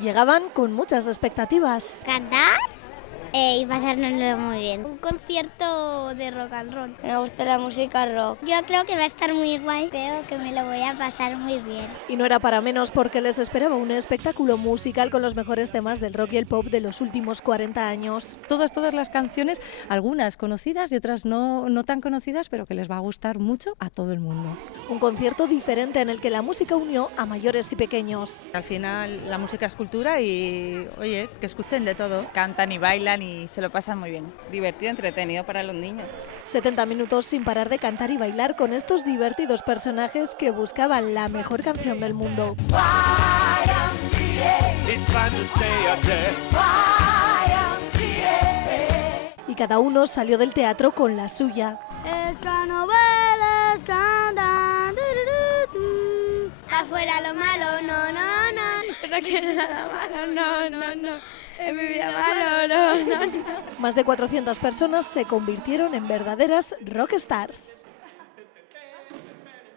Llegaban con muchas expectativas. Cantar y pasárnoslo muy bien. Un concierto de rock and roll. Me gusta la música rock. Yo creo que va a estar muy guay. Creo que me lo voy a pasar muy bien. Y no era para menos porque les esperaba un espectáculo musical con los mejores temas del rock y el pop de los últimos 40 años. Todas las canciones, algunas conocidas y otras no tan conocidas, pero que les va a gustar mucho a todo el mundo. Un concierto diferente en el que la música unió a mayores y pequeños. Al final la música es cultura y, oye, que escuchen de todo. Cantan y bailan y se lo pasan muy bien. Divertido, entretenido para los niños. 70 minutos sin parar de cantar y bailar con estos divertidos personajes que buscaban la mejor canción del mundo. Y cada uno salió del teatro con la suya. Afuera lo malo, no, no, no. No quiero nada malo, no. En mi vida malo, no. Más de 400 personas se convirtieron en verdaderas rockstars.